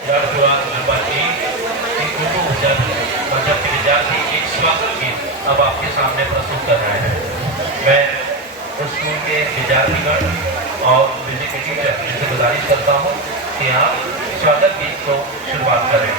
Number 1 मजहब के विद्यार्थी एक स्वागत गीत अब आपके सामने प्रस्तुत कर रहे हैं। मैं स्कूल के विद्यार्थीगण और म्यूजिक के टीचर से गुजारिश करता हूँ कि आप स्वागत गीत को शुरुआत करें।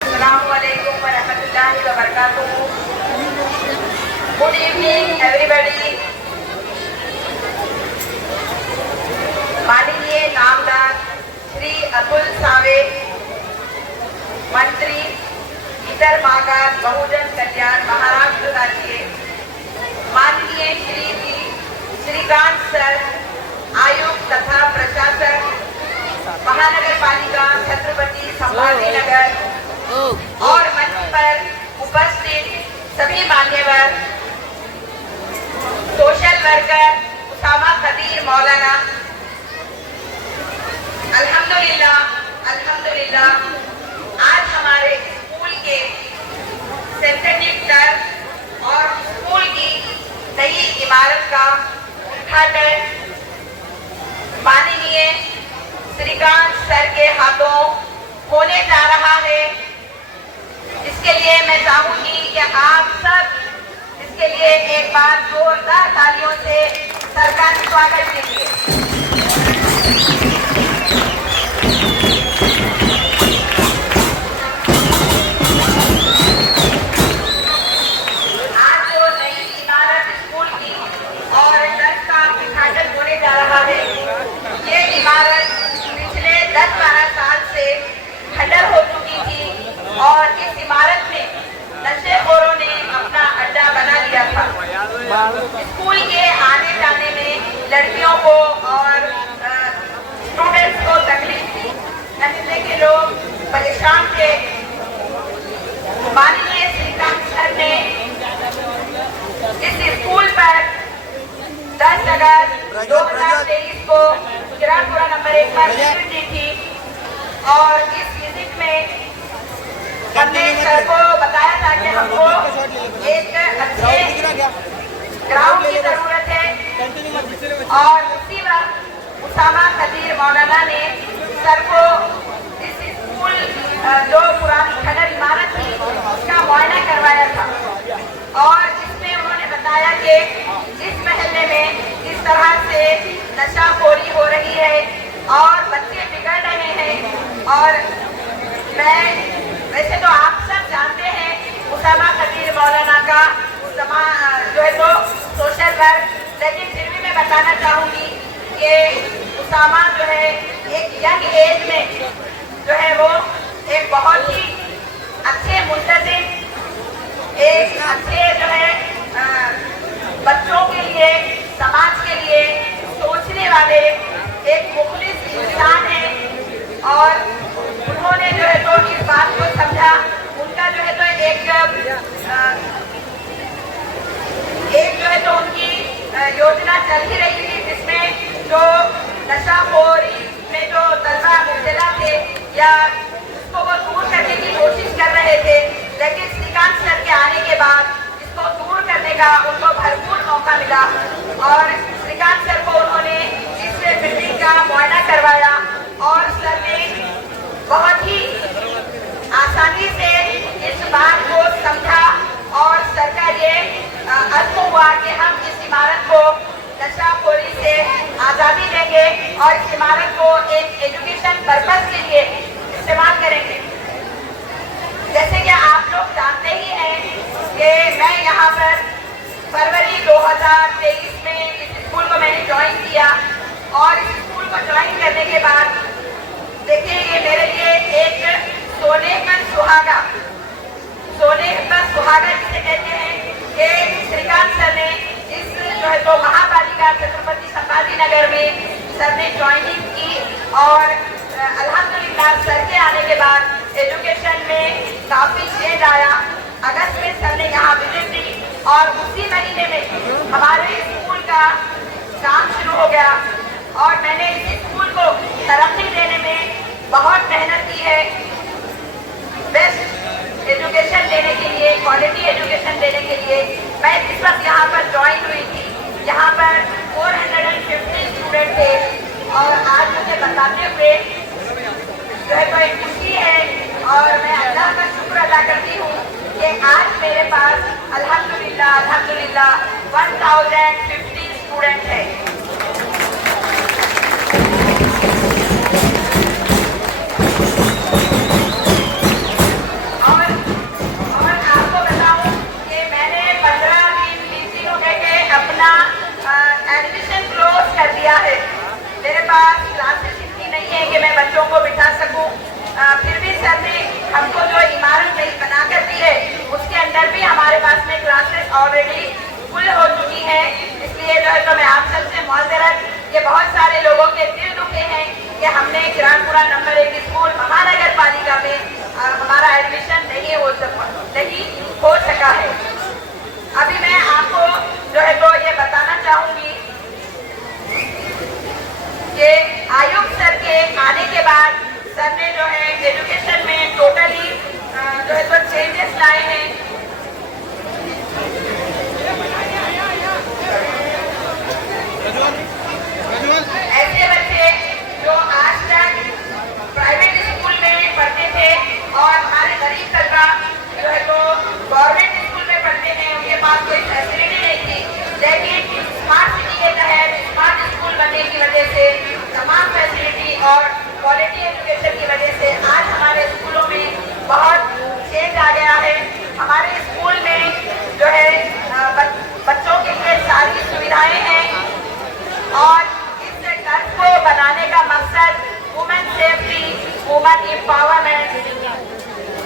Assalamualaikum warahmatullahi wabarakatuh. Good evening everybody. माननीय नामदार श्री अतुल सावे, मंत्री इतर मागार बहुजन कल्याण महाराष्ट्र राज्य, माननीय श्री श्रीकांत सर, आयुक्त तथा प्रशासक महानगर पालिका छत्रपति संभाजी नगर और मंच पर उपस्थित सभी मान्यवर, सोशल वर्कर उसामा खदीर मौलाना, अल्हम्दुलिल्लाह अल्हम्दुलिल्लाह आज हमारे स्कूल के सिंथेटिक टर्फ और स्कूल की नई इमारत का उद्घाटन माननीय श्रीकांत सर के हाथों होने जा रहा है। इसके लिए मैं चाहूंगी कि आप सब इसके लिए एक बार जोरदार तालियों से सर का स्वागत कीजिए। आज जो नई इमारत स्कूल की और टर्फ का उद्घाटन होने जा रहा है, ये इमारत पिछले 10-12 साल से खंडर हो चुकी थी और इस इमारत में नशेखोरों ने अपना अड्डा बना लिया था। स्कूल के आने जाने में लड़कियों को और स्टूडेंट्स को तकलीफ थी, नस्ल के लोग परेशान थे। माननीय श्रीकांत सर ने इस स्कूल पर 10 अगस्त 2023 को किरापुरा नंबर 1 पर विजिट दी थी और इस विजिट में हमने सर को बताया था कि हमको एक अच्छे ग्राउंड की जरूरत है और उसी वक्त उसामा खदीर मौलाना ने सर को इस स्कूल जो पुरानी खंडर इमारत थी उसका मुआयना करवाया था और इसमें उन्होंने बताया कि इस महल्ले में इस तरह से नशाखोरी हो रही है और बच्चे बिगड़ रहे हैं। और मैं वैसे तो आप सब जानते हैं उसामा खदीर मौलाना का जो है तो सोशल वर्क, लेकिन फिर भी मैं बताना चाहूंगी कि उसामा जो है एक यंग एज में जो है वो एक बहुत ही अच्छे मुंतजिम, एक अच्छे जो है बच्चों के लिए, समाज के लिए सोचने वाले एक मुखलिस इंसान हैं और उन्होंने जो है तो इस बात को समझा। उनका जो है तो एक जो है तो उनकी योजना चल ही रही थी, जिसमें जो नशाखोरी में जो तलबा मुब्तला थे या इसको वो दूर करने की कोशिश कर रहे थे, लेकिन श्रीकांत सर के आने के बाद इसको दूर करने का उनको भरपूर मौका मिला और श्रीकांत सर को उन्होंने इस बिल्डिंग का मुआयना करवाया और सर ने बहुत ही आसानी से इस बात को समझा और सर का ये अज़्म हुआ कि हम इस इमारत को नशाखोरी से आज़ादी देंगे और इस इमारत को एक एजुकेशन पर्पस के लिए इस्तेमाल करेंगे। जैसे कि आप लोग जानते ही हैं कि मैं यहाँ पर फरवरी 2023 में इस स्कूल को मैंने ज्वाइन किया और इस स्कूल को ज्वाइन करने के बाद देखिए ये मेरे लिए एक सोने पर सुहागा जिसे कहते हैं कि श्रीकांत सर ने इस जो है तो महापालिका छत्रपति संभाजी नगर में सर ने ज्वाइनिंग की और अल्हम्दुलिल्लाह सर के आने के बाद एजुकेशन में काफी चेंज आया। अगस्त में सर ने यहाँ विजिट दी और उसी महीने में हमारे स्कूल का काम शुरू हो गया और मैंने इस स्कूल को तरक्की देने में बहुत मेहनत की है। बेस्ट एजुकेशन देने के लिए, क्वालिटी एजुकेशन देने के लिए मैं जिस वक्त यहाँ पर ज्वाइन हुई थी, यहाँ पर 450 स्टूडेंट थे और आज मुझे बताते हुए जो है तो एक खुशी है और मैं अल्लाह का शुक्र अदा करती हूँ कि आज मेरे पास अल्हम्दुलिल्लाह 1050 स्टूडेंट है। मेरे पास क्लासेस इतनी नहीं है कि मैं बच्चों को बिठा सकूं, फिर भी सर ने हमको जो इमारत नई बना कर दी है उसके अंदर भी हमारे पास में क्लासेस ऑलरेडी फुल हो चुकी हैं। इसलिए जो है तो मैं आप सबसे माजरत, ये बहुत सारे लोगों के दिल दुखे हैं कि हमने किरानपुरा नंबर 1 स्कूल महानगर पालिका में हमारा एडमिशन नहीं हो सका है। अभी मैं आपको जो है तो ये बताना चाहूंगी कि आयुक्त सर के आने के बाद सर ने जो है एजुकेशन में टोटली जो है तो चेंजेस लाए हैं। ऐसे बच्चे जो आज तक प्राइवेट स्कूल में पढ़ते थे और हमारे गरीब तबका जो है तो गवर्नमेंट स्कूल में पढ़ते हैं, उनके पास कोई फैसिलिटी नहीं थी, लेकिन स्मार्ट सिटी के तहत स्मार्ट स्कूल बनने की वजह से तमाम फैसिलिटी और क्वालिटी एजुकेशन की वजह से आज हमारे स्कूलों में बहुत चेंज आ गया है। हमारे स्कूल में जो है बच्चों के लिए सारी सुविधाएं हैं और इस टर्फ को बनाने का मकसद वुमेन सेफ्टी, वुमेन एम्पावरमेंट,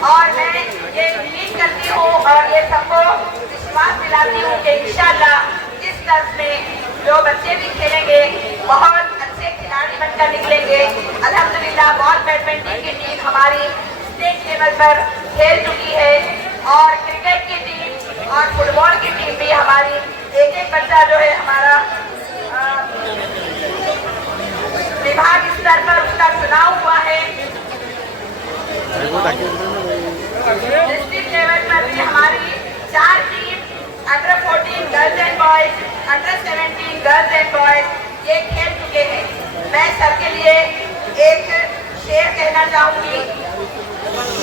और मैं ये उम्मीद करती हूँ और ये सबको विश्वास दिलाती हूँ कि इंशाअल्लाह इस टर्फ में जो बच्चे भी खेलेंगे बहुत अच्छे खिलाड़ी बनकर निकलेंगे। अल्हम्दुलिल्लाह बॉल बैडमिंटन की टीम हमारी स्टेट लेवल पर खेल चुकी है और क्रिकेट की टीम और फुटबॉल की टीम भी हमारी एक बच्चा जो है हमारा विभाग स्तर पर उसका चुनाव हुआ है। डिस्ट्रिक्ट लेवल पर भी हमारी 4 team under 14 girls and boys, under 17 girls and boys ये खेल चुके हैं। मैं सबके लिए एक शेर कहना चाहूंगी,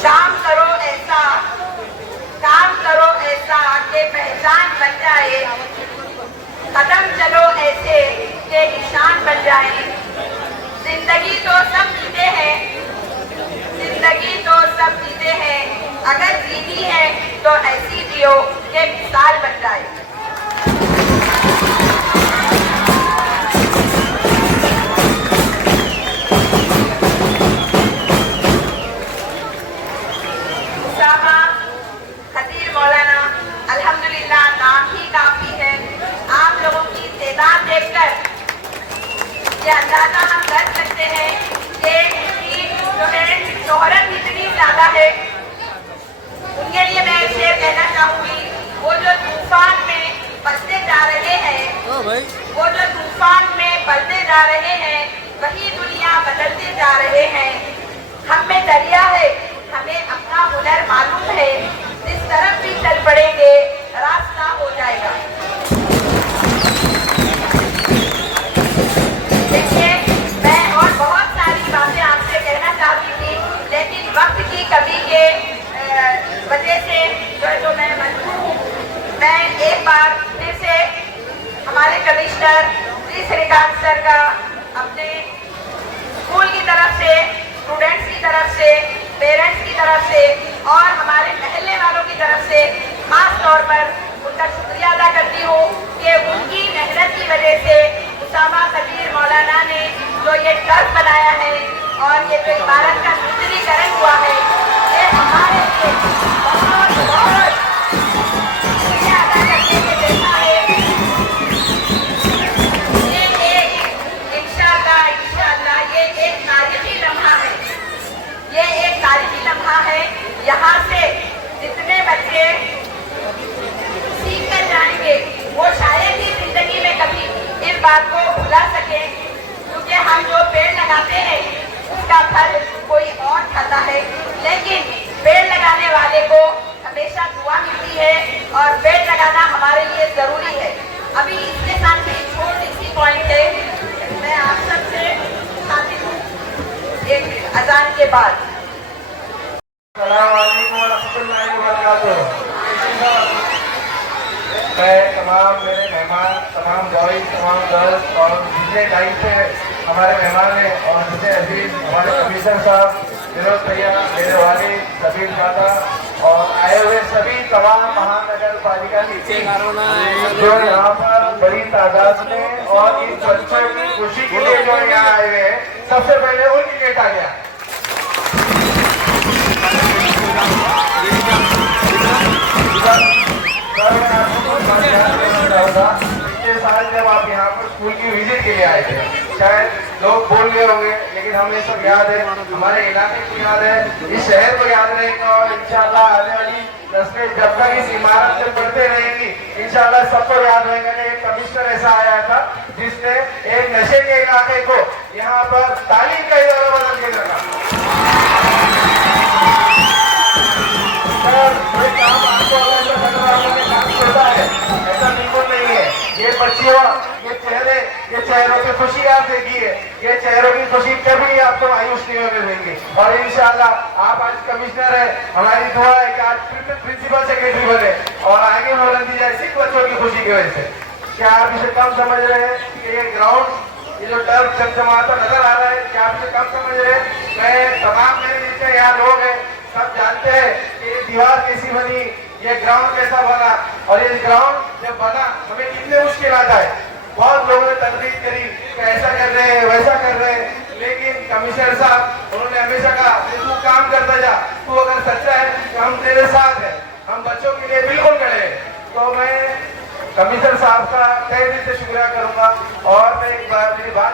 काम करो ऐसा कि पहचान बन जाए, कदम चलो ऐसे के निशान बन जाए। जिंदगी तो सब जीते हैं, अगर जीनी है तो ऐसी जियो के मिसाल बन जाए। मौलाना अल्हम्दुलिल्लाह नाम ही काफी है। आप लोगों की तादाद देखकर ये अंदाजा हम कर सकते हैं कि उनकी जो है शोहरत इतनी ज्यादा है। उनके लिए मैं शेर कहना चाहूंगी, वो जो तूफान में पलते जा रहे हैं, वो जो तूफान में पलते जा रहे हैं, वही दुनिया बदलते जा रहे हैं। हम में दरिया है, हमें अपना हुनर मालूम है, जिस तरफ भी चल पड़ेंगे रास्ता हो जाएगा। देखिए, मैं और बहुत सारी बातें आपसे कहना चाहती थी, लेकिन वक्त की कमी के वजह से जो मैं मजबूर हूँ। मैं एक बार फिर से हमारे कमिश्नर श्री श्रीकांत सर का अपने स्कूल की तरफ से, स्टूडेंट्स की तरफ से, पेरेंट्स की तरफ से और हमारे महल्ले वालों की तरफ से खास तौर पर उनका शुक्रिया अदा करती हूँ कि उनकी मेहनत की वजह से उसामा कबीर मौलाना ने जो ये टर्फ बनाया है और ये जो इमारत का नूतनीकरण हुआ है, ये हमारे लिए बहुत बहुत शुक्रिया अदा करने के जैसा है। ये एक इंशाअल्लाह ये एक तारीखी लम्हा है, ये एक तारीखी लम्हा है। यहाँ से जितने बच्चे सीख कर जाएंगे वो शायद ही जिंदगी में कभी इस बात को भुला सके, क्योंकि हम जो पेड़ लगाते हैं उसका फल कोई और खाता है, लेकिन पेड़ लगाने वाले को हमेशा दुआ मिलती है और पेड़ लगाना हमारे लिए जरूरी है। अभी इसके साथ ही छोटी सी पॉइंट है, मैं आप सबसे चाहती हूँ एक अजान के बाद। मैं तमाम मेरे मेहमान, तमाम बॉयज, तमाम गर्ल्स और जितने टाइम से हमारे मेहमान हैं और जितने अजीज हमारे कमिश्नर साहब, विनोद भैया, मेरे वालिद सबीर दादा और आए हुए सभी तमाम महानगर पालिका की टीम जो यहाँ पर बड़ी तादाद में और इन बच्चों की खुशी के लिए जो यहाँ आए हुए हैं, सबसे पहले उनकी गेट आ गया। पिछले साल जब आप यहाँ पर स्कूल की विजिट के लिए आए थे, शायद लोग भूल गए होंगे, लेकिन हमें सब याद है, हमारे इलाके को याद है, इस शहर को याद रहेगा और इंशाल्लाह आने वाली नस्लें जब तक इस इमारत से पढ़ते रहेंगी, इंशाल्लाह सबको याद रहेगा कि एक कमिश्नर ऐसा आया था जिसने एक नशे के इलाके को यहाँ पर तालीम का इदारा बदल के रखा। ऐसा बिल्कुल नहीं है। ये बच्चियों, ये चेहरों की खुशी आप देखिए, ये चेहरों की खुशी कभी आपको मायूस नहीं होने देंगे और इंशाल्लाह आप आज कमिश्नर है, हमारी दुआ है कि आज प्रिंसिपल सेक्रेटरी बने और आगे बुलंदी जाए सिर्फ बच्चों की खुशी की वजह से। क्या आप इसे कम समझ रहे हैं कि ये ग्राउंड, ये जो टर्फ चमचमाता नजर आ रहा है, क्या आप इसे कम समझ रहे हैं? मैं तमाम मेरे जितने यहाँ लोग हैं सब जानते हैं कि ये दीवार कैसी बनी, ये ग्राउंड कैसा बना और ये ग्राउंड जब बना हमें कितने मुश्किलात आए। बहुत लोगों ने तकलीफ करी कि ऐसा कर रहे हैं, वैसा कर रहे हैं, लेकिन कमिश्नर साहब उन्होंने हमेशा कहा कि तू काम करता जा, तू अगर सच्चा है तो हम तेरे साथ हैं, हम बच्चों के लिए बिल्कुल खड़े हैं। तो मैं कमिश्नर साहब का तहे दिल से शुक्रिया करूंगा और मैं एक बार मेरी बात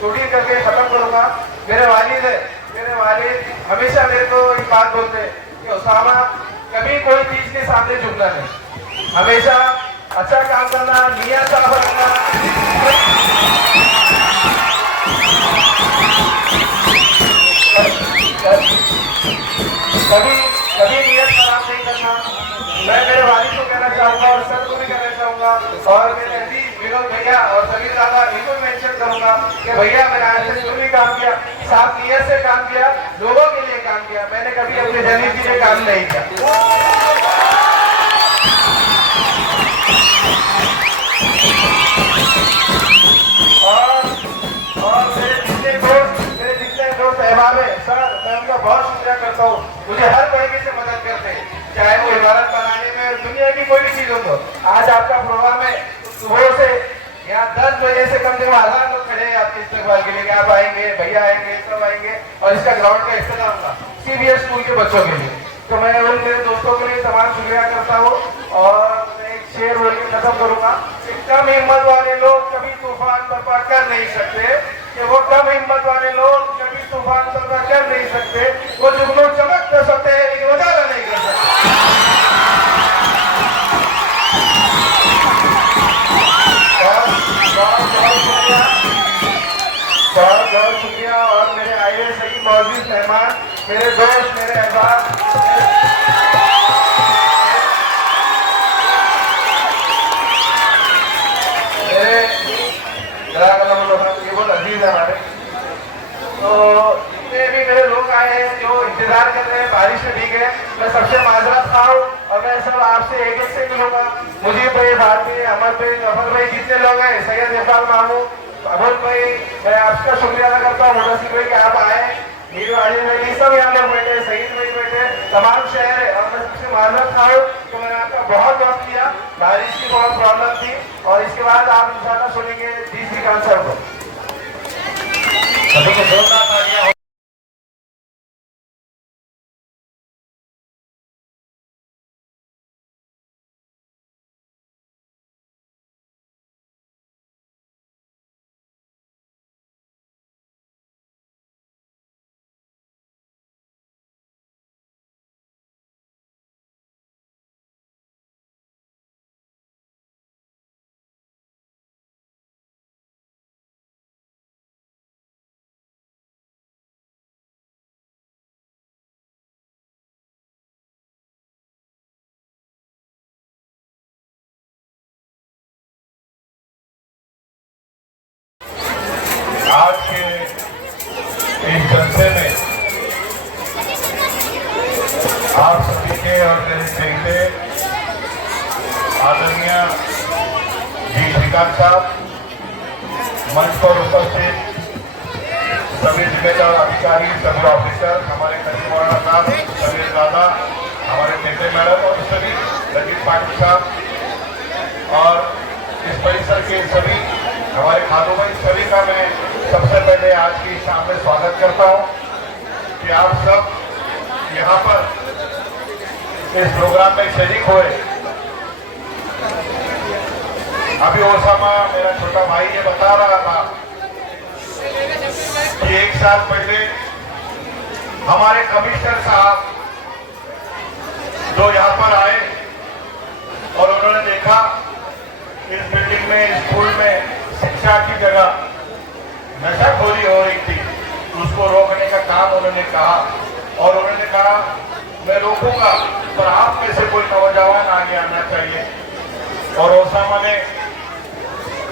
छोटी करके खत्म करूंगा। मेरे वालिद है, मेरे वालिद हमेशा मेरे को एक बात बोलते हैं कि उसामा कभी कोई चीज के सामने झुकना नहीं, हमेशा अच्छा काम करना, नियत साफ रखना, कभी नियत खराब नहीं करना। मैं मेरे वालिद को कहना चाहूंगा और सर को भी कहना चाहूंगा और मेरे अजीज विनोद भैया और सभी दादा इनको मेंशन करूंगा कि भैया मैंने आज से शुरू भी काम किया, साफ नियत से काम किया, लोगों के लिए काम किया, मैंने कभी अपने जमीन के लिए काम नहीं किया। और मेरे जितने दोस्त अहबाब है सर, मैं उनका बहुत शुक्रिया करता हूँ, मुझे हर तरीके से मदद करते हैं, चाहे वो इमारत बनाने में दुनिया की कोई चीज हो। तो आज आपका प्रोग्राम है, सुबह से यहाँ 10 बजे से कम से कम 1000 लोग खड़े हैं आपके इस्तेमाल के लिए, आप आएंगे, भैया आएंगे, सब आएंगे और इसका ग्राउंड का इस्तेमाल होगा CBS स्कूल के बच्चों के लिए। तो मैं उन मेरे दोस्तों के लिए तमाम शुक्रिया करता हूँ और मैं एक शेर बोल के खत्म करूंगा कि कम हिम्मत वाले लोग कभी तूफान बर्पा कर नहीं सकते, कि वो कम हिम्मत वाले लोग कभी तूफान पैदा कर नहीं सकते, वो जुगनू चमक कर सकते हैं लेकिन उजाला नहीं कर सकते। बहुत बहुत शुक्रिया। और मेरे आए सही मौजूद मेहमान, मेरे दोस्त, मेरे अहबाब, ये बहुत अजीज है हमारे। तो जितने भी मेरे लोग आए हैं जो इंतजार कर रहे हैं, बारिश में भीगे हैं, मैं सबसे माजरत खाऊं और मैं सब आपसे एक एक से मिलूंगा। मुझे भाई, भारती, अमर भाई, जफर भाई, जितने लोग हैं, सैयद इरफान मामू, अबुल भाई, मैं आपका शुक्रिया अदा करता हूँ मुदस्सिर भाई कि आप आए, मीर वाजिद भाई, सब यहाँ लोग बैठे, सईद भाई बैठे, तमाम शहर है। और मैं सबसे माजरत खाऊं तो मैंने आपका बहुत वक्त लिया, बारिश की बहुत प्रॉब्लम थी। और इसके बाद आप इंशाल्लाह सुनेंगे तीसरी कंसर्ट को। सभी को जोरदार तालियां। आज के इस जलसे में आप सभी के और मेरे चहेते आदरणीय जी श्रीकांत साहब, मंच पर उपस्थित सभी जिम्मेदार अधिकारी, सभी ऑफिसर, हमारे करीम मौलाना साहब, सभी दादा, हमारे नेता मैडम और सभी रजीत पाटिल साहब और इस परिसर के सभी हमारे खादू भाई, सभी का मैं सबसे पहले आज की शाम में स्वागत करता हूं कि आप सब यहां पर इस प्रोग्राम में शरीक हुए। अभी ओसामा मेरा छोटा भाई ये बता रहा था कि 1 साल पहले हमारे कमिश्नर साहब जो यहां पर आए और उन्होंने देखा इस बिल्डिंग में, स्कूल में शिक्षा की जगह नशाखोरी हो रही थी, उसको रोकने का काम उन्होंने कहा। और उन्होंने कहा मैं रोकूंगा पर आप में से कोई नौजवान आगे आना चाहिए। और ओसामा ने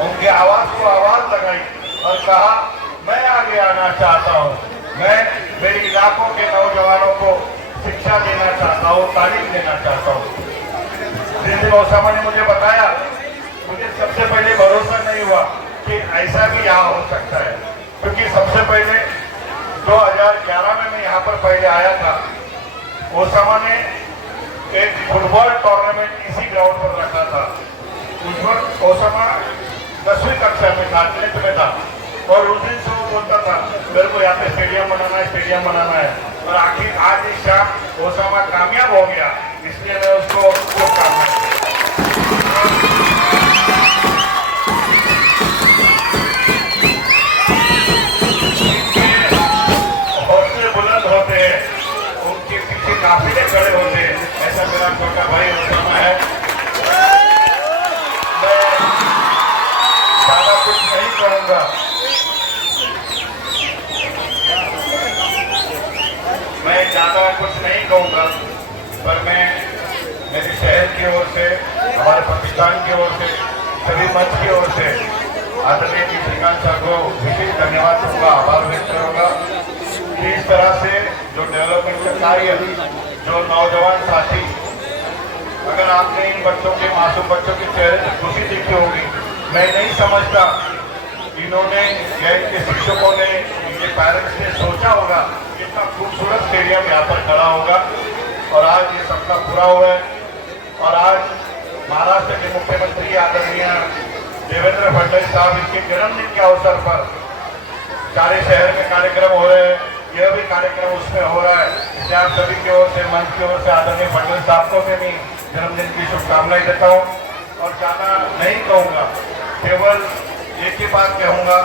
उनके आवाज को आवाज लगाई और कहा मैं आगे आना चाहता हूं, मैं मेरे इलाकों के नौजवानों को शिक्षा देना चाहता हूं, तालीम देना चाहता हूं। जिस दिन ओसामा ने मुझे बताया, मुझे सबसे पहले भरोसा नहीं हुआ कि ऐसा भी यहाँ हो सकता है, क्योंकि सबसे पहले 2011 में मैं यहाँ पर पहले आया था। ओसामा ने एक फुटबॉल टूर्नामेंट इसी ग्राउंड पर रखा था। उस वक्त ओसामा 10वीं कक्षा में था, 10th में था और उस दिन से वो बोलता था मेरे को यहाँ पे स्टेडियम बनाना है, स्टेडियम बनाना है। और आखिर आज इस शाम ओसामा कामयाब हो गया, इसलिए मैं उसको शुभकामनाएं। काफिले खड़े होते हैं, ऐसा मेरा छोटा भाई ओसामा है। मैं ज्यादा कुछ नहीं करूंगा, पर मैं मेरे शहर की ओर से, हमारे पाकिस्तान की ओर से, सभी मंच की ओर से आदरणीय जी श्रीकांत साहब को विशेष धन्यवाद दूंगा, आभार व्यक्त करूंगा। इस तरह से जो डेवलपमेंट का कार्य, जो नौजवान साथी, अगर आपने इन बच्चों के, मासूम बच्चों के चेहरे पर खुशी देखी होगी, मैं नहीं समझता इन्होंने या इनके शिक्षकों ने, इनके पेरेंट्स ने सोचा होगा कितना खूबसूरत स्टेडियम यहाँ पर खड़ा होगा। और आज ये सपना पूरा हुआ है। और आज महाराष्ट्र के मुख्यमंत्री आदरणीय देवेंद्र फडणवीस साहब, इनके जन्मदिन के अवसर पर सारे शहर में कार्यक्रम हो रहे हैं, यह भी कार्यक्रम उसमें हो रहा है। इसलिए आप सभी की ओर से, मंच की ओर से आदरणीय फडणवीस साहब को मैं भी जन्मदिन की शुभकामनाएं देता हूँ। और ज्यादा नहीं कहूँगा, केवल एक ही बात कहूँगा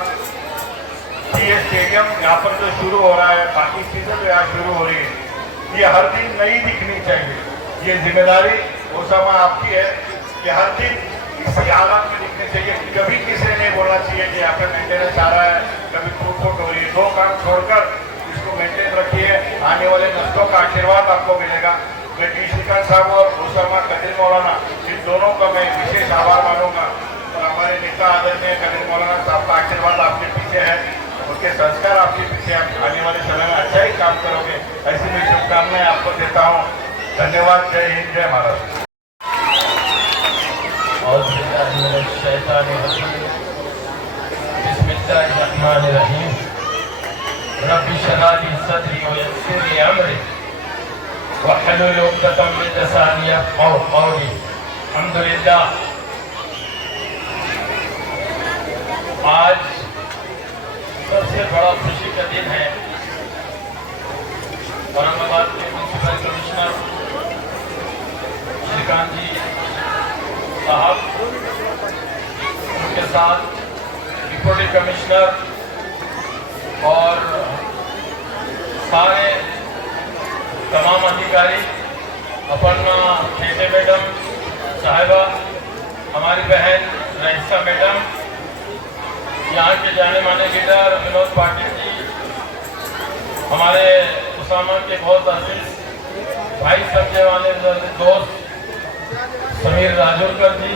कि ये स्टेडियम यहाँ पर जो शुरू हो रहा है, बाकी चीज़ें जो यहाँ शुरू हो रही है, ये हर दिन नई दिखनी चाहिए। ये जिम्मेदारी ओसामा आपकी है कि हर दिन इसी हालत में दिखनी चाहिए। कभी किसी ने बोलना चाहिए कि यहाँ पे मेंटेनेंस आ रहा है, कभी टूट हो रही है। दो काम छोड़कर इसको मेंटेन रखिए, आने वाले नस्लों का आशीर्वाद आपको मिलेगा। मैं डी श्रीकांत साहब और ओसामा कदीर मौलाना, इन दोनों का मैं विशेष आभार मानूंगा। और हमारे नेता आदरणीय कदीर मौलाना साहब का आशीर्वाद आपके पीछे है, उनके संस्कार आपके पीछे। आप आने वाले समय में अच्छा ही काम करोगे, ऐसी मैं शुभकामनाएं आपको देता हूँ। धन्यवाद। जय हिंद, जय महाराष्ट्र। बिस्मिल्लाहिर्रहमानिर्रहीम। रब्बि इश्रह ली सदरी व यस्सिर ली अमरी वहलुल उक़दतम मिन लिसानी यफ़क़हू क़ौली। अल्हम्दुलिल्लाह, आज सबसे बड़ा खुशी का दिन है। औरंगाबाद के म्युनिसिपल कमिश्नर श्रीकांत जी साहब, उनके साथ डिप्टी कमिश्नर और सारे तमाम अधिकारी, अपर्णा खेते मैडम साहिबा, हमारी बहन रईसा मैडम, यहाँ के जाने माने लीडर विनोद पाटिल जी, हमारे ओसामा के बहुत अजीज भाई समझे वाले दोस्त समीर राजोरकर जी,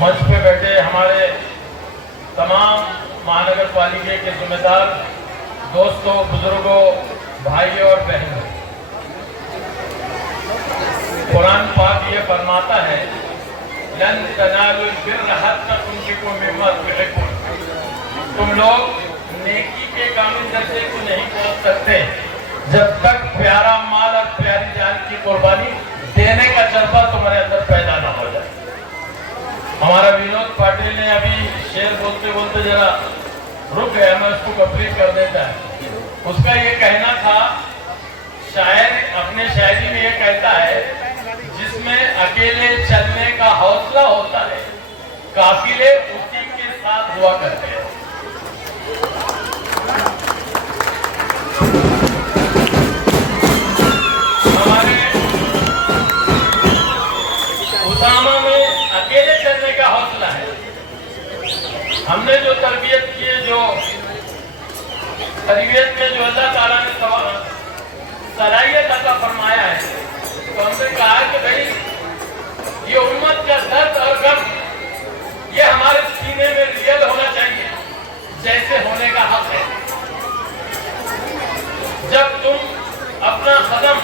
मंच पे बैठे हमारे तमाम महानगर पालिका के जिम्मेदार दोस्तों, बुजुर्गों, भाइयों और बहनों, कुरान पाक ये फरमाता है, लन तनालुल बिर्र हत्ता तुनफिकू मिम्मा तुहिब्बून। तुम लोग नेकी के कामिल दर्जे को नहीं पहुंच सकते जब तक प्यारा माल और प्यारी जान की कुर्बानी देने का जज्बा तुम्हारे अंदर पैदा ना हो जाए। हमारा विनोद पाटिल ने अभी शेर बोलते बोलते जरा रुक गया, मैं उसको कंप्लीट कर देता है। उसका ये कहना था, शायर अपने शायरी में ये कहता है, जिसमें अकेले चलने का हौसला होता है, काफिले उसी के साथ हुआ करते हैं। हमारे ओसामा में अकेले चलने का हौसला है। हमने जो तरबियत की है, जो तरबियत में जो अल्लाह ताला ने सलाहियत अता फरमाया है, तो हमने कहा कि भाई ये उम्मत का दर्द और गम ये हमारे सीने में रियल होना चाहिए, जैसे होने का हक है। जब तुम अपना कदम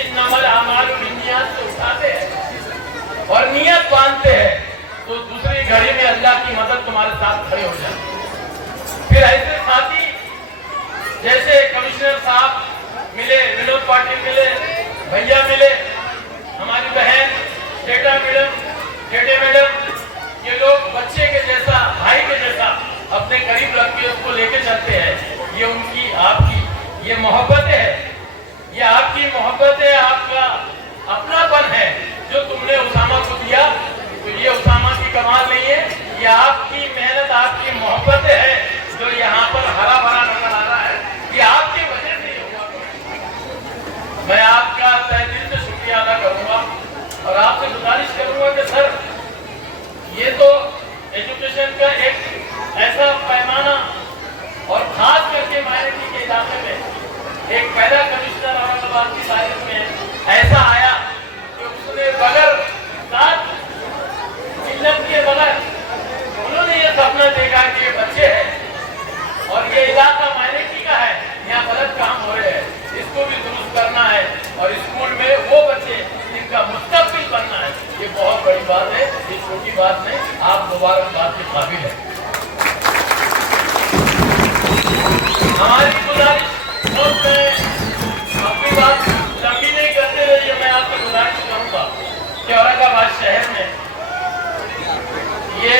इन्नमल अमालु बिन्नियात से उठाते हैं और नियत बांधते हैं, तो दूसरी घड़ी में अल्लाह की मदद तुम्हारे साथ खड़ी हो जाती। फिर ऐसे साथी जैसे कमिश्नर साहब मिले, विनोद पाटिल मिले, भैया मिले, हमारी बहन जेठा मैडम, जेठे मैडम, ये लोग बच्चे के जैसा, भाई के जैसा अपने करीब रख के उसको लेके चलते हैं। ये उनकी आपकी ये मोहब्बत है, ये आपकी मोहब्बत है, आपका अपनापन है जो तुमने ओसामा को दिया। तो ये ओसामा की कमाल नहीं है, ये आपकी मेहनत, आपकी मोहब्बत है जो यहाँ पर हरा भरा नजर आ रहा है। ये आपकी वजह से हुआ। मैं आपका तहे दिल से शुक्रिया अदा करूंगा और आपसे गुजारिश करूंगा कि सर, ये तो एजुकेशन का एक ऐसा पैमाना, और खास करके माइनॉरिटी के इलाके में एक पहला कमिश्नर औरंगाबाद की तारीख में ऐसा आया कि उसने बगैर साथ इल्लत के बगैर उन्होंने ये सपना देखा कि ये बच्चे हैं और ये इलाका माइनॉरिटी का है, यहाँ गलत काम हो रहे हैं, इसको भी दुरुस्त करना है और स्कूल में वो बच्चे जिनका मुस्तकबिल बनना है। ये बहुत बड़ी बात है, ये छोटी बात नहीं, आप मुबारकबाद के काबिल है। हमारी गुजारिश, और मैं अपनी बात लंबी नहीं करते हुए मैं आपसे गुजारिश करूंगा कि औरंगाबाद शहर में ये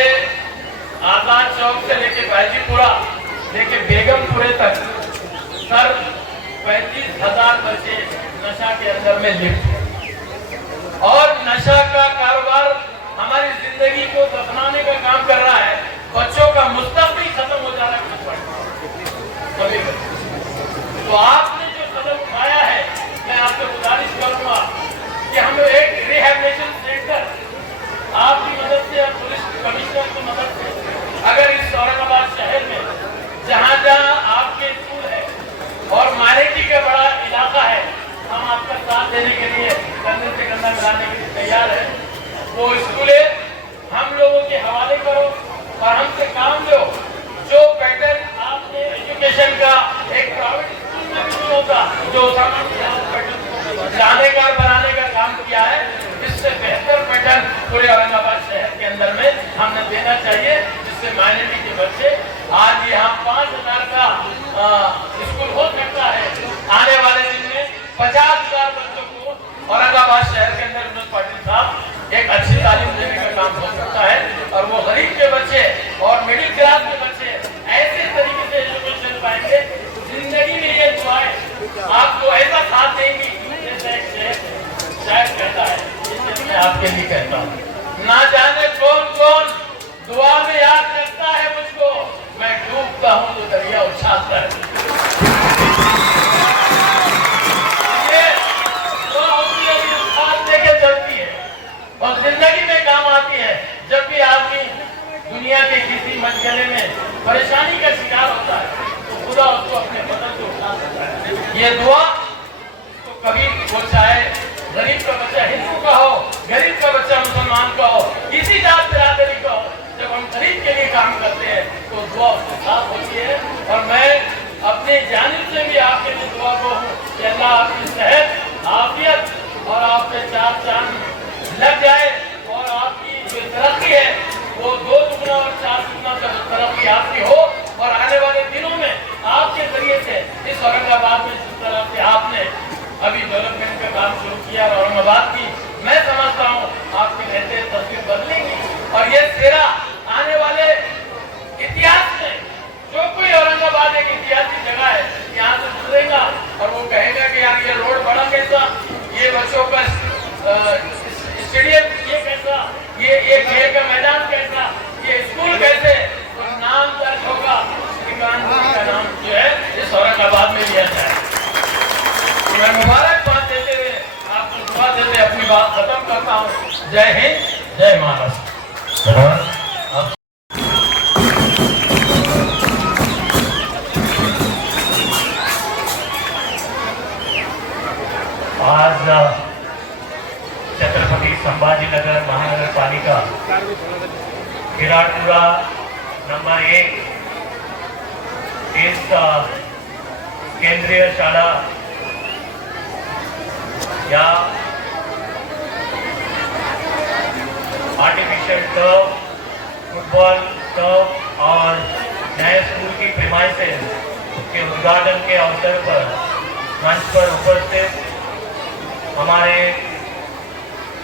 आजाद चौक से लेके बाजीपुरा लेके बेगमपुरे तक सर 35,000 बच्चे नशा के अंदर में लिप्त, और नशा का कारोबार हमारी जिंदगी को दफनाने का काम कर रहा है। बच्चों का मुस्तकबिल खत्म हो जा रहा है। वो स्कूलें हम लोगों के हवाले करो और हमसे काम लो। जो पैटर्न आपने एजुकेशन का एक प्राइवेट स्कूल में भी नहीं होता, जो जाने का बनाने का काम किया है, इससे बेहतर पैटर्न पूरे औरंगाबाद शहर के अंदर में हमने देना चाहिए, जिससे माइनॉरिटी के बच्चे आज यहाँ 5,000 का स्कूल हो सकता है। आने वाले दिन में 50,000 बच्चों को औरंगाबाद शहर के अंदर विनोद पाटिल साहब एक अच्छी तालीम देने का काम हो सकता है। और वो गरीब के बच्चे और मिडिल क्लास के बच्चे ऐसे तरीके से एजुकेशन पाएंगे, जिंदगी में ये दुआएं आपको ऐसा साथ देंगी जैसे शायद कहता है, इसलिए मैं आपके लिए कहता हूँ, ना जाने कौन कौन दुआ में याद रखता है मुझको, मैं डूबता हूँ तो दरिया उछालता है। ये दुआ होती है, ये साथ लेके चलती है और जिंदगी में काम आती है। जब भी आदमी दुनिया के किसी मशगले में परेशानी का शिकार होता है तो खुदा उसको अपने बदन से उठा सकता है। ये दुआ तो कभी वो चाहे गरीब का बच्चा हिंदू का हो, गरीब का बच्चा मुसलमान का हो, किसी जात बिरादरी का हो, जब हम गरीब के लिए काम करते हैं तो दुआ उसके साथ होती है। और मैं अपनी जानिब से भी आपके लिए दुआ को हूँ कि अल्लाह आपकी सेहत, आफियत और आपके चार चांद लग जाए और आपकी जो तरक्की है वो 2 दुगना और 4 दुगना तरक्की आपकी हो। और आने वाले दिनों में आपके जरिए से इस औरंगाबाद में जिस तरह से आपने अभी डेवलपमेंट का काम शुरू किया और औरंगाबाद की, मैं समझता हूँ आपके रहते तस्वीर बदलेंगी। और ये सेरा आने वाले इतिहास में जो कोई औरंगाबाद एक ऐतिहासिक जगह है, यहाँ से गुजरेगा और वो कहेगा कि यार ये रोड बड़ा कैसा, ये बच्चों का स्टेडियम ये कैसा, ये खेल का मैदान कैसा, ये स्कूल कैसे, तो नाम दर्ज होगा, श्रीकांत का नाम जो है इस औरंगाबाद में लिया जाए। मैं मुबारकबाद देते हुए आपको दुआ देते अपनी बात खत्म करता हूँ। जय हिंद, जय महाराष्ट्र। आज छत्रपति संभाजीनगर महानगर पालिका किराड़पुरा नंबर 1 इस केंद्रीय शाला या आर्टिफिशियल टर्फ, फुटबॉल टर्फ और नए स्कूल की प्रीमाइसेस के उद्घाटन के अवसर पर मंच पर उपस्थित हमारे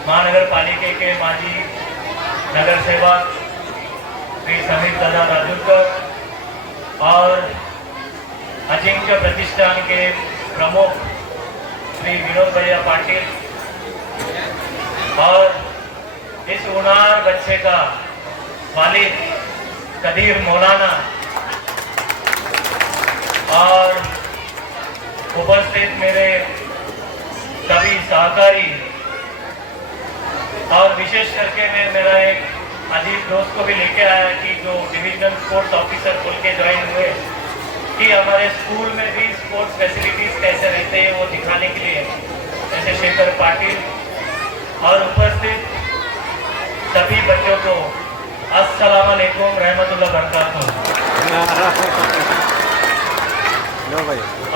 महानगर पालिका के माजी नगर सेवक श्री समीर दादा राजूरकर और अजिंक्य प्रतिष्ठान के प्रमुख श्री विनोद भैया पाटिल और इस उनार बच्चे का वालिद कदीर मौलाना और उपस्थित मेरे सभी सहकारी और विशेष करके मैं मेरा एक अजीब दोस्त को भी लेके आया कि जो डिविजनल स्पोर्ट्स ऑफिसर बोल के ज्वाइन हुए कि हमारे स्कूल में भी स्पोर्ट्स फैसिलिटीज कैसे रहते हैं वो दिखाने के लिए, जैसे शेखर पाटिल और उपस्थित सभी बच्चों को अस्सलाम वालेकुम रहमतुल्लाह बरकातहू।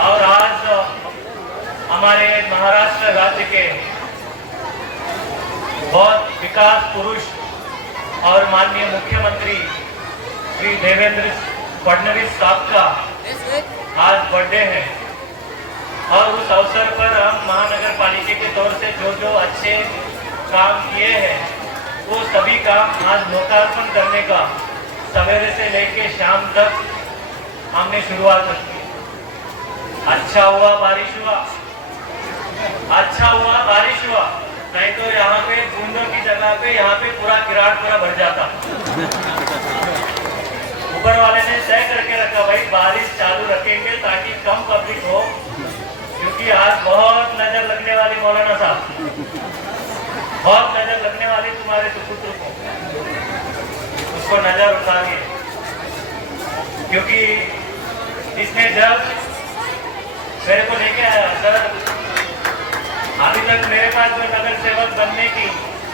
और आज हमारे महाराष्ट्र राज्य के बहुत विकास पुरुष और माननीय मुख्यमंत्री श्री देवेंद्र फडणवीस साहब का आज बर्थडे है और उस अवसर पर हम महानगर पालिका के तौर से जो जो अच्छे काम किए हैं वो सभी काम आज लोकार्पण करने का सवेरे से लेके शाम तक हमने शुरुआत की। अच्छा हुआ बारिश हुआ, अच्छा हुआ बारिश हुआ, नहीं तो यहाँ पे बूंदों की जगह पे यहाँ पे पूरा किराड़पुरा भर जाता। ऊपर वाले ने तय करके रखा भाई बारिश चालू रखेंगे ताकि कम पब्लिक हो, क्योंकि आज बहुत नजर लगने वाली मौलाना साहब, बहुत नजर लगने वाली तुम्हारे सुपुत्र को, उसको नजर उतारिए। क्योंकि इसने जब मेरे को लेके आया सर, अभी तक मेरे पास जो नगर सेवक बनने की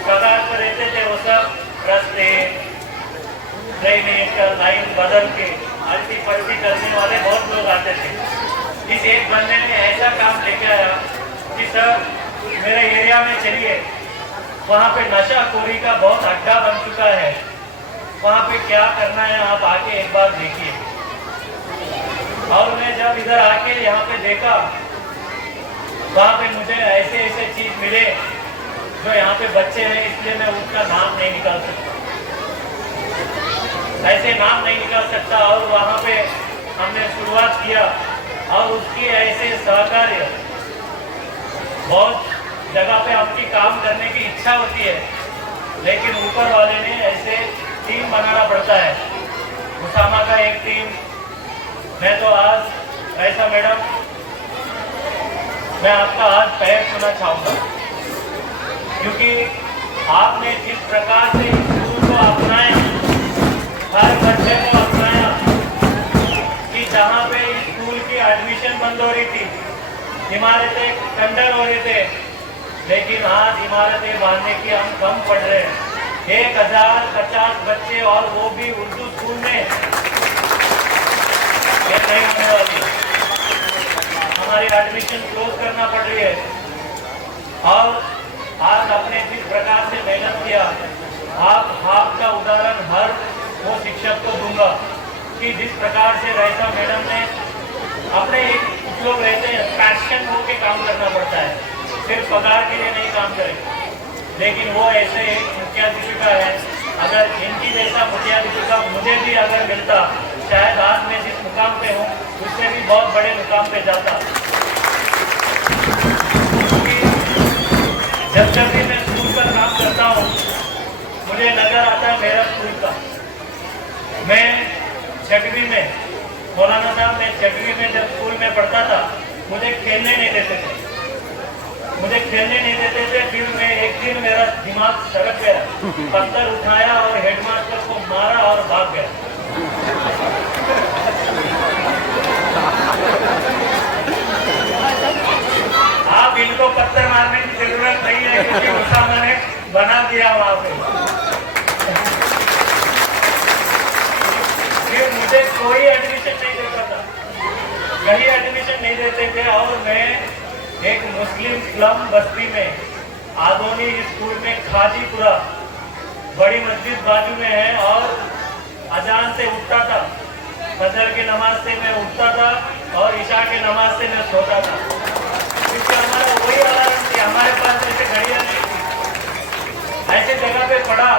कगार पर रहते थे वो सब रास्ते ड्रेनेज का लाइन बदल के अल्टी पल्टी करने वाले बहुत लोग आते थे। इस एक बंदे ने ऐसा काम लेके आया कि सर मेरे एरिया में चलिए, वहाँ पे नशाखोरी का बहुत अड्डा बन चुका है, वहाँ पे क्या करना है आप आके एक बार देखिए। और मैं जब इधर आके यहाँ पे देखा, वहाँ पे मुझे ऐसे ऐसे चीज मिले जो यहाँ पे बच्चे हैं, इसलिए मैं उसका नाम नहीं निकाल सकता, ऐसे नाम नहीं निकाल सकता। और वहाँ पे हमने शुरुआत किया और उसकी ऐसे सहकार्य बहुत जगह पे आपकी काम करने की इच्छा होती है, लेकिन ऊपर वाले ने ऐसे टीम बनाना पड़ता है। उसामा का एक टीम, मैं तो आज ऐसा मैडम, मैं आपका आज पैर छूना चाहूँगा, क्योंकि आपने जिस प्रकार से स्कूल को अपनाया, हर बच्चे को अपनाया, कि जहाँ पे स्कूल की एडमिशन बंद हो रही थी, इमारतें खंडर हो रहे थे, लेकिन आज इमारतें बांधने की हम कम पड़ रहे हैं। 1050 बच्चे और वो भी उर्दू स्कूल में, ये नहीं होने वाली। हमारी एडमिशन क्लोज करना पड़ रही है। और आज आपने जिस प्रकार से मेहनत किया, आपका उदाहरण हर वो शिक्षक को दूंगा कि जिस प्रकार से रईसा मैडम ने अपने एक, कुछ लोग रहते हैं पैशन हो के काम करना पड़ता है, सिर्फ पगार के लिए नहीं काम करें, लेकिन वो ऐसे एक मुख्याध्यापिका है। अगर इनकी जैसा मुख्याध्यापिका मुझे भी अगर मिलता, शायद आज मैं जिस मुकाम पे हूँ उससे भी बहुत बड़े मुकाम पे जाता। जब भी मैं स्कूल का काम करता हूँ, मुझे नजर आता है मेरा स्कूल का। मैं 6वीं में, मौलाना साहब, मैं 6वीं में जब स्कूल में पढ़ता था, मुझे खेलने नहीं देते थे, फिर मैं एक दिन मेरा दिमाग सड़क गया, पत्थर उठाया और हेडमास्टर को मारा और भाग गया। आप इनको पत्थर मारने की जरूरत नहीं है, क्योंकि उसामा ने बना दिया वहां पे। फिर मुझे कोई एडमिशन नहीं देता था, कहीं एडमिशन नहीं देते थे। और मैं एक मुस्लिम स्लम बस्ती में, आदोनी स्कूल में, खाजीपुरा, बड़ी मस्जिद बाजू में है, और अजान से उठता था, फजर की नमाज से मैं उठता था और ईशा की नमाज से मैं सोता था, क्योंकि हमारा वही अलार्म थी, हमारे पास ऐसे घड़ियाँ नहीं थी। ऐसे जगह पे पढ़ा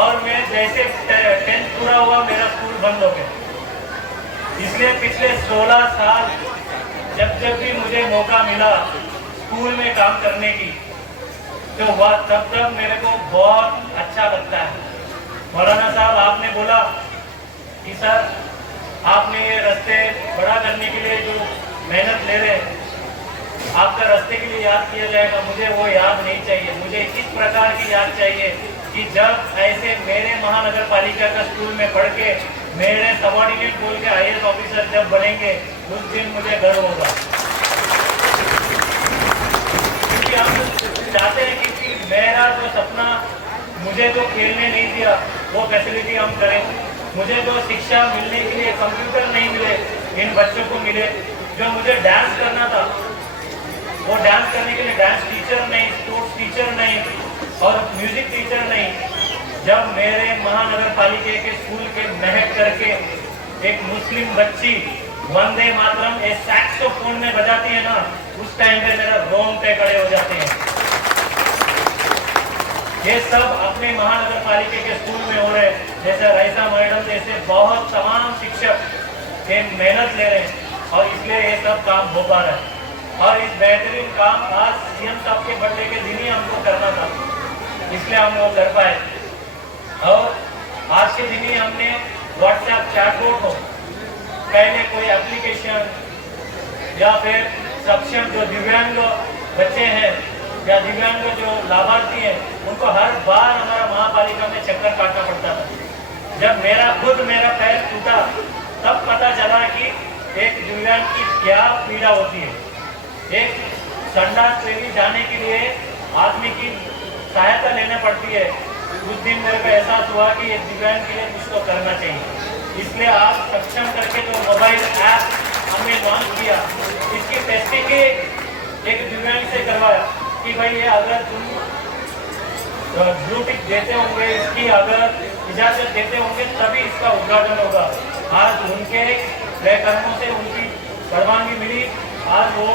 और मैं जैसे 10th पूरा हुआ, मेरा स्कूल बंद हो गया। इसलिए पिछले 16 साल जब भी मुझे मौका मिला स्कूल में काम करने की, तो वह तब मेरे को बहुत अच्छा लगता है। मौलाना साहब, आपने बोला कि सर आपने ये रास्ते बड़ा करने के लिए जो मेहनत ले रहे हैं, आपका रास्ते के लिए याद किया जाएगा। मुझे वो याद नहीं चाहिए, मुझे इस प्रकार की याद चाहिए कि जब ऐसे मेरे महानगर पालिका का स्कूल में पढ़ के मेरे सबॉर्डिनेट बोल के IAS ऑफिसर जब बनेंगे, उस दिन मुझे गर्व होगा। क्योंकि हम चाहते हैं कि मेरा जो सपना, मुझे जो खेलने नहीं दिया वो फैसिलिटी हम करें, मुझे जो शिक्षा मिलने के लिए कंप्यूटर नहीं मिले, इन बच्चों को मिले। जो मुझे डांस करना था, वो डांस करने के लिए डांस टीचर नहीं, स्पोर्ट्स टीचर नहीं और म्यूजिक टीचर नहीं। जब मेरे महानगर पालिका के स्कूल के महक करके एक मुस्लिम बच्ची वंदे मातरम एक सैक्सोफोन में बजाती है ना, उस टाइम पे मेरा रोंगटे खड़े हो जाते हैं। ये सब अपने महानगर पालिका के स्कूल में हो रहे हैं, जैसे रईसा मैडम जैसे बहुत तमाम शिक्षक ये मेहनत ले रहे हैं, और इसलिए ये सब काम हो पा रहा है। और इस बेहतरीन काम आज CM साहब के बर्थडे के दिन ही हमको करना था, इसलिए हम वो कर पाए। और आज के दिन ही हमने WhatsApp चैटबॉट हो, पहले कोई एप्लीकेशन, या फिर सक्षम जो दिव्यांग बच्चे हैं या दिव्यांग जो लाभार्थी हैं, उनको हर बार हमारा महापालिका में चक्कर काटना पड़ता था। जब मेरा पैर टूटा, तब पता चला कि एक दिव्यांग की क्या पीड़ा होती है। एक संडास पे भी जाने के लिए आदमी की सहायता लेना पड़ती है। उस दिन मेरे को एहसास हुआ कि एक दिव्यांग के लिए कुछ तो करना चाहिए। इसलिए आप सक्षम करके जो मोबाइल ऐप हमने लॉन्च किया, इसकी टेस्टिंग ही एक दिव्यांग से करवाया कि भाई ये अगर तुम ब्लू टिक देते होंगे, इसकी अगर इजाजत देते होंगे तभी इसका उद्घाटन होगा। आज उनके सहकर्मों से उनकी परवानगी मिली, आज वो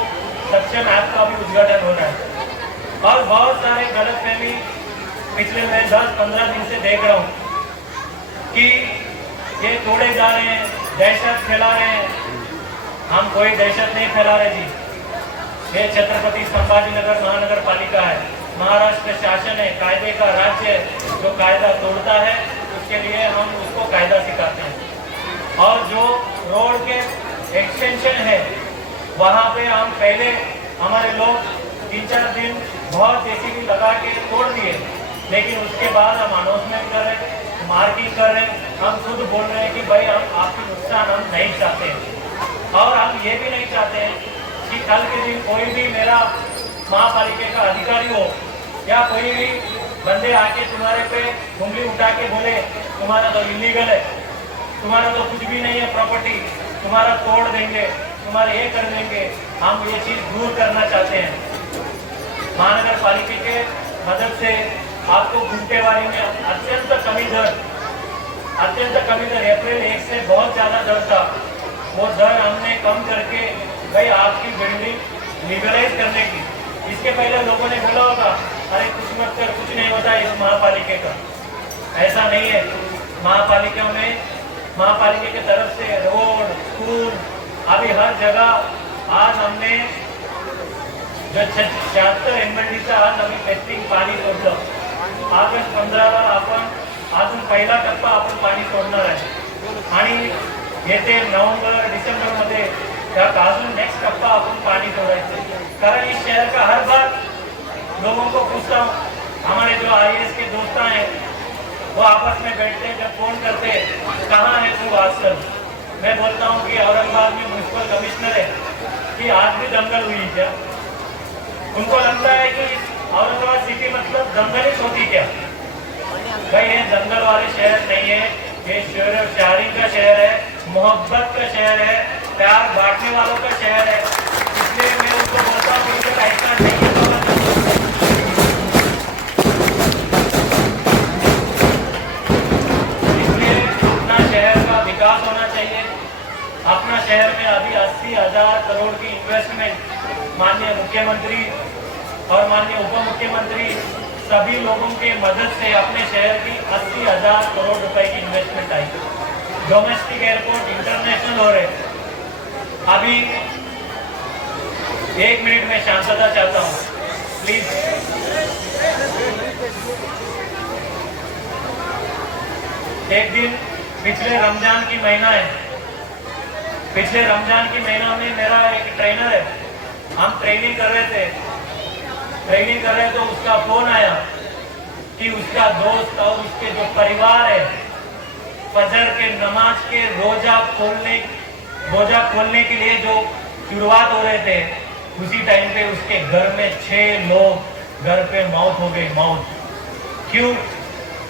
सक्षम ऐप का भी उद्घाटन हो रहा है। और बहुत सारे गलतफहमी पिछले मैं 10-15 दिन से देख रहा हूँ कि ये तोड़े जा रहे हैं, दहशत फैला रहे हैं। हम कोई दहशत नहीं फैला रहे जी। ये छत्रपति संभाजीनगर महानगर पालिका है, महाराष्ट्र शासन है, कायदे का राज्य है। जो कायदा तोड़ता है उसके लिए हम उसको कायदा सिखाते हैं। और जो रोड के एक्सटेंशन है वहाँ पे हम पहले हमारे लोग 3-4 दिन बहुत जेसीबी लगा के तोड़ दिए, लेकिन उसके बाद हम अनाउंसमेंट कर रहे हैं, मार्किंग कर रहे हैं, हम खुद बोल रहे हैं कि भाई हम आपकी नुकसान हम नहीं चाहते हैं। और हम ये भी नहीं चाहते हैं कि कल के दिन कोई भी मेरा महापालिका का अधिकारी हो या कोई भी बंदे आके तुम्हारे पे उंगली उठा के बोले तुम्हारा तो इलीगल है, तुम्हारा तो कुछ भी नहीं है प्रॉपर्टी, तुम्हारा तोड़ देंगे, तुम्हारा ये कर देंगे। हम ये चीज़ दूर करना चाहते हैं। महानगर पालिका के मदद से आपको गुंटेवारी में अत्यंत कमी दर अप्रैल 1 से बहुत ज़्यादा दर था, वो दर हमने कम करके भाई आपकी बिल्डिंग लीगलाइज करने की। इसके पहले लोगों ने बोला होगा अरे कुछ मत कर, कुछ नहीं होता इस महापालिका का। ऐसा नहीं है। महापालिका की तरफ से रोड, स्कूल, अभी हर जगह आज हमने जो 76 MLD चा आज आम्ही टेस्टिंग पाणी सोडलं। ऑगस्ट 15ला आपण अजून पहिला टप्पा आपण पाणी सोडणार आहे आणि येते नोव्हेंबर डिसेंबरमध्ये अजून नेक्स्ट टप्पा आपण पाणी सोडायचं। कारण इस शहर का हर बार लोगों को पूछता हूँ, हमारे जो IAS के दोस्त हैं वो आपस में बैठते हैं, जब फोन करते हैं कहाँ है तू आजकल, मैं बोलता हूँ कि औरंगाबाद में म्यूनसिपल कमिश्नर है कि आज भी दंगल हुई क्या। उनको लगता है कि औरंगाबाद सिटी मतलब दंगलित होती क्या। भाई ये दंगल वाले शहर नहीं है, ये शायरी का शहर है, मोहब्बत का शहर है, प्यार बांटने वालों का शहर है। इसलिए मैं उनको बोलता हूँ कि ऐसा नहीं है। इसलिए अपना शहर का विकास होना चाहिए। अपना शहर में अभी 80,000 करोड़ की इन्वेस्टमेंट माननीय मुख्यमंत्री और माननीय उप मुख्यमंत्री सभी लोगों के मदद से अपने शहर की 80,000 करोड़ रुपए की इन्वेस्टमेंट आई। डोमेस्टिक एयरपोर्ट इंटरनेशनल हो रहे। अभी 1 मिनट में शांतता चाहता हूँ प्लीज। एक दिन पिछले रमजान की महीना है, पिछले रमजान की महीना में मेरा एक ट्रेनर है, हम ट्रेनिंग कर रहे तो उसका फोन आया कि उसका दोस्त और उसके जो परिवार है फजर के नमाज के रोजा खोलने के लिए जो शुरुआत हो रहे थे, उसी टाइम पे उसके घर में 6 लोग घर पे मौत हो गई। मौत क्यों?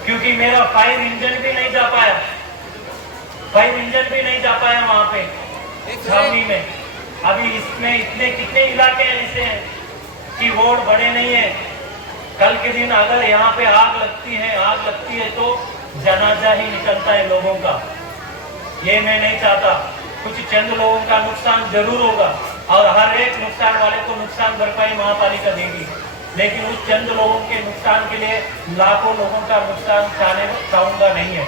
क्योंकि मेरा फायर इंजन भी नहीं जा पाया, वहां पे छावनी में। अभी इसमें कितने इलाके ऐसे हैं कि रोड बड़े नहीं है। कल के दिन अगर यहाँ पे आग लगती है तो जनाजा ही निकलता है लोगों का। ये मैं नहीं चाहता। कुछ चंद लोगों का नुकसान जरूर होगा और हर एक नुकसान वाले को नुकसान भरपाई महापालिका देगी, लेकिन उस चंद लोगों के नुकसान के लिए लाखों लोगों का नुकसान चाहूंगा नहीं है।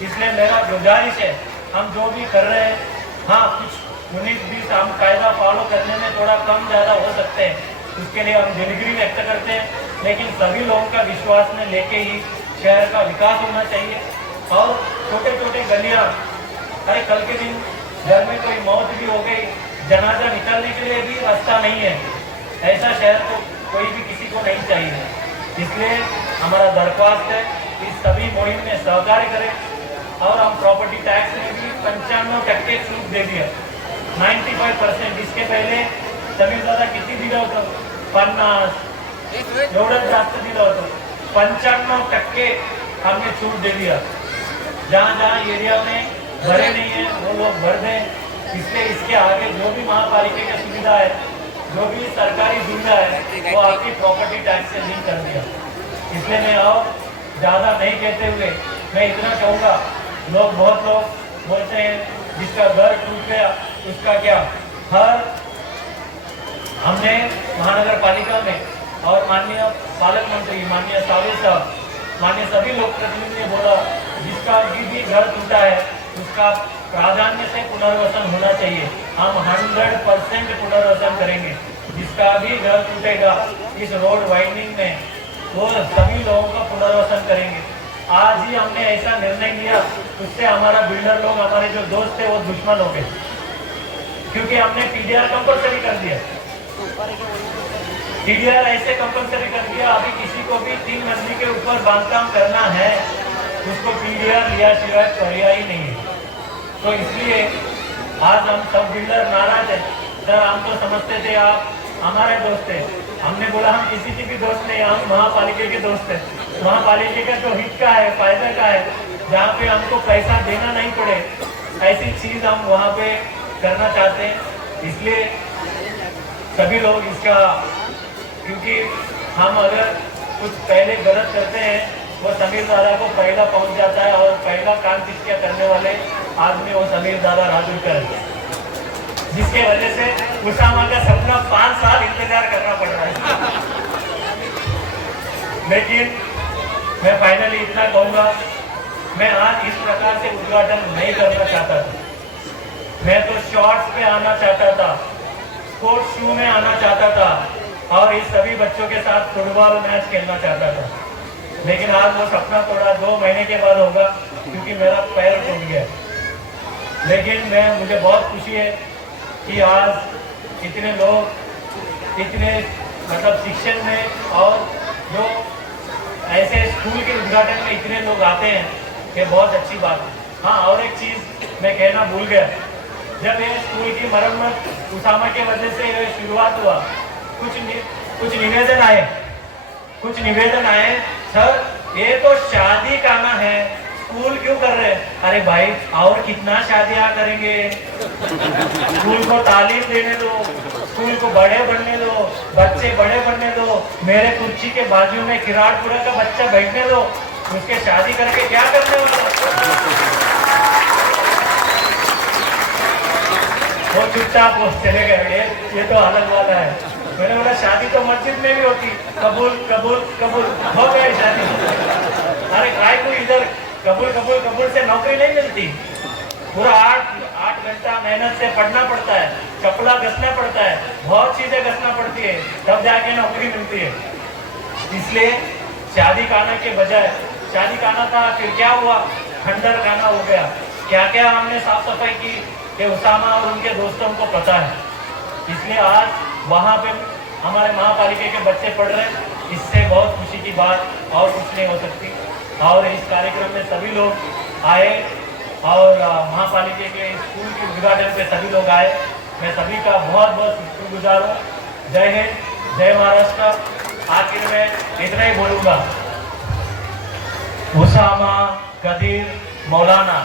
इसलिए मेरा गुजारिश है, हम जो भी कर रहे हैं, हाँ कुछ 19-20 हम कायदा फॉलो करने में थोड़ा कम ज़्यादा हो सकते हैं, उसके लिए हम दिलगिरी व्यक्त करते हैं, लेकिन सभी लोगों का विश्वास में लेके ही शहर का विकास होना चाहिए। और छोटे छोटे गलियाँ, अरे कल के दिन घर में कोई मौत भी हो गई, जनाजा निकालने के लिए भी रास्ता नहीं है, ऐसा शहर तो कोई भी किसी को नहीं चाहिए। इसलिए हमारा दरख्वास्त है कि सभी मुहिम में सहकार्य करें। और हम प्रॉपर्टी टैक्स में भी 95% छूट दे दिया, 95%। इसके पहले समीर दादा किती दिलं होतं? 50 एवढंच जास्त दिलं होतं। 95% हमने छूट दे दिया। जहाँ जहाँ एरिया में भरे नहीं है वो लोग भर दें। इसलिए इसके आगे जो भी महापालिका की सुविधा है, जो भी सरकारी सुविधा है, वो आपकी प्रॉपर्टी टैक्स से लिंक कर दिया। इसलिए मैं और ज़्यादा नहीं कहते हुए मैं इतना कहूँगा, बहुत लोग बोलते हैं जिसका घर टूट गया उसका क्या। हमने महानगर पालिका में और माननीय पालक मंत्री माननीय सावे साहब, माननीय सभी लोग प्रतिनिधि ने बोला जिसका भी घर टूटा है उसका प्राधान्य से पुनर्वसन होना चाहिए। हम 100% पुनर्वसन करेंगे। जिसका भी घर टूटेगा इस रोड वाइंडिंग में वो सभी लोगों का पुनर्वसन करेंगे। आज ही हमने ऐसा निर्णय लिया, उससे हमारा बिल्डर लोग, हमारे जो दोस्त थे वो दुश्मन हो गए, क्योंकि हमने TDR कंपल्सरी कर दिया। TDR ऐसे कंपल्सरी कर दिया, अभी किसी को भी 3 मंजिल के ऊपर बांधकाम करना है उसको TDR लिया सिवाय पर्याय ही नहीं है। तो इसलिए आज हम सब बिल्डर नाराज है। सर हम तो समझते थे आप हमारे दोस्त है। हमने बोला हम किसी की भी दोस्त नहीं, हम महापालिका के दोस्त है। महापालिका का जो हित का है, फायदा का है, जहाँ पे हमको पैसा देना नहीं पड़े, ऐसी चीज हम वहाँ पे करना चाहते हैं। इसलिए सभी लोग इसका, क्योंकि हम अगर कुछ पहले गलत करते हैं वो समीर दादा को पहला पहुंच जाता है, और पहला काम किसके करने वाले आदमी वो समीर दादा राजूकर, जिसके वजह से उसामा का सपना 5 साल इंतजार करना पड़ रहा है। लेकिन मैं फाइनली इतना कहूँगा, मैं आज इस प्रकार से उद्घाटन नहीं करना चाहता था। मैं तो शॉर्ट्स पे आना चाहता था, स्पोर्ट्स शू में आना चाहता था, और इस सभी बच्चों के साथ फुटबॉल मैच खेलना चाहता था। लेकिन आज वो सपना थोड़ा 2 महीने के बाद होगा, क्योंकि मेरा पैर टूट गया। लेकिन मुझे बहुत खुशी है कि आज इतने लोग, इतने मतलब शिक्षण में और जो ऐसे स्कूल के उद्घाटन में इतने लोग आते हैं, ये बहुत अच्छी बात है। हाँ, और एक चीज़ मैं कहना भूल गया, जब ये स्कूल की मरम्मत उसामा के वजह से शुरुआत हुआ, कुछ निवेदन आए, सर ये तो शादी खाना है, स्कूल क्यों कर रहे हैं? अरे भाई और कितना शादियां करेंगे, स्कूल को तालीम देने दो, स्कूल को बड़े बनने दो, बच्चे बड़े बनने दो। मेरे कुर्सी के बाजू में किराड़पुरा का बच्चा बैठने दो, उसके शादी करके क्या करने वाला? वो चुपचाप वो चले गए, ये तो अलग वाला है। मैंने बोला शादी तो मस्जिद में भी होती, कबूल कबूल कबूल हो गई शादी। अरे काय को इधर कबूल कबूल कबूल से नौकरी नहीं मिलती, पूरा 8 घंटा मेहनत से पढ़ना पड़ता है, कपड़ा घसना पड़ता है, बहुत चीजें घसना पड़ती है, तब जाके नौकरी मिलती है। इसलिए शादी खाना के बजाय, शादी खाना था फिर क्या हुआ, खंडर खाना हो गया। क्या क्या हमने साफ सफाई की ये उसामा और उनके दोस्तों को पता है। इसलिए आज वहाँ पे हमारे महापालिका के बच्चे पढ़ रहे हैं, इससे बहुत खुशी की बात और कुछ नहीं हो सकती। और इस कार्यक्रम में सभी लोग आए और महापालिका के स्कूल के उद्घाटन पे सभी लोग आए, मैं सभी का बहुत बहुत शुक्रगुजार हूँ। जय हिंद, जय महाराष्ट्र। आखिर में इतना ही बोलूँगा, उसामा कदीर मौलाना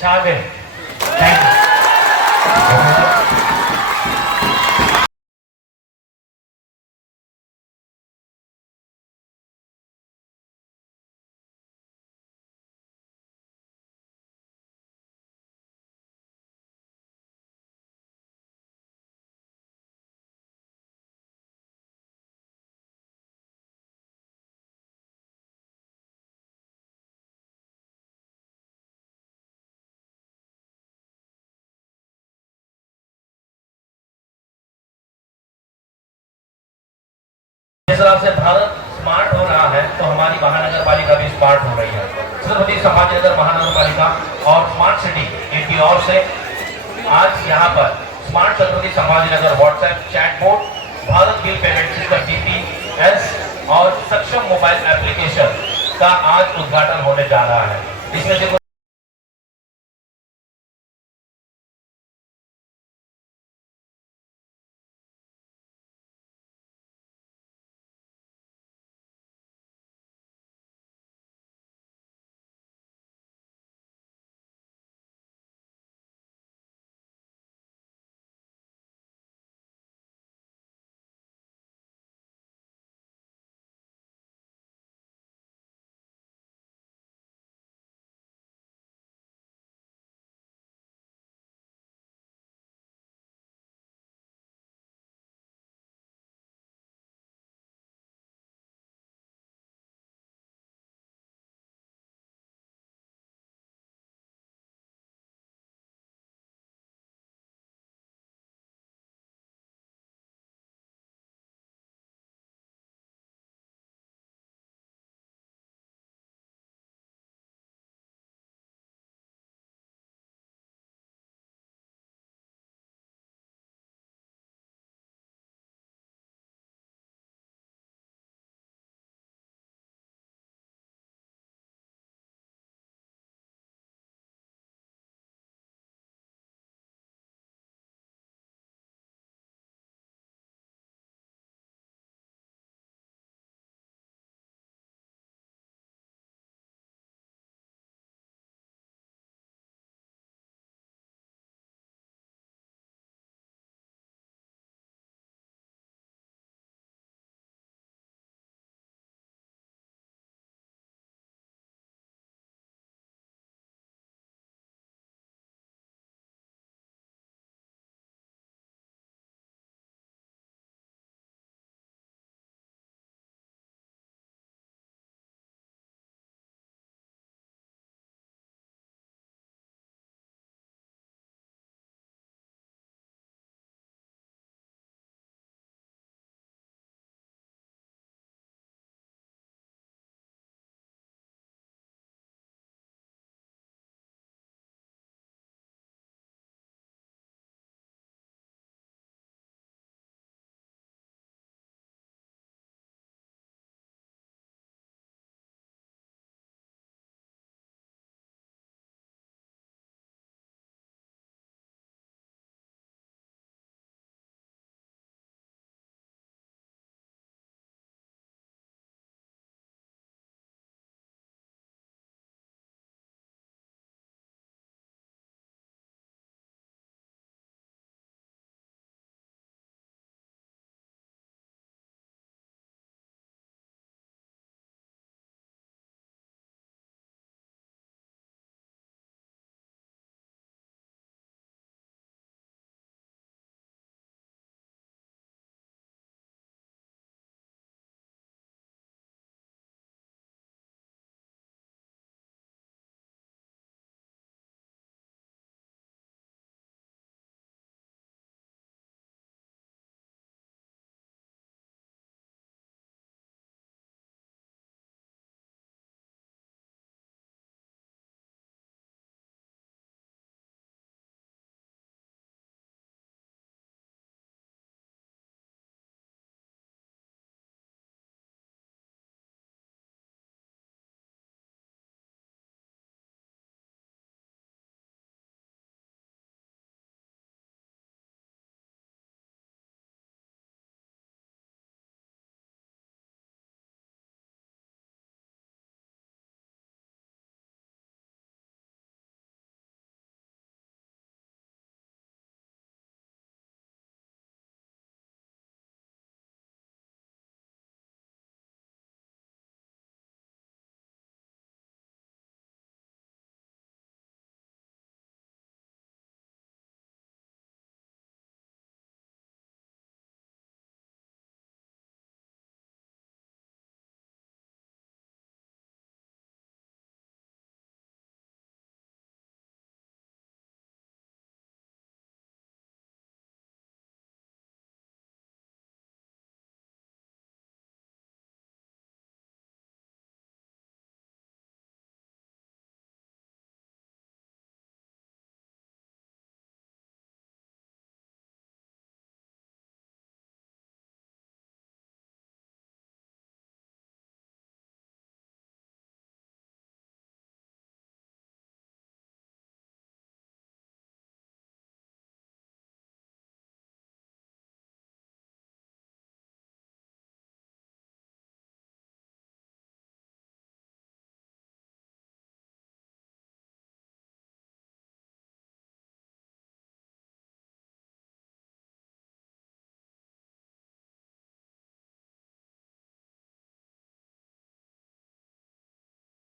छा गए। Thank you. जिस तरह से भारत स्मार्ट हो रहा है, तो हमारी महानगर पालिका भी स्मार्ट हो रही है। छत्रपति संभाजीनगर महानगर पालिका और स्मार्ट सिटी इनकी ओर से आज यहाँ पर smart Chhatrapati Sambhajinagar WhatsApp chatbot, Bharat bill payment system GPS और सक्षम मोबाइल एप्लीकेशन का आज उद्घाटन होने जा रहा है। इसमें से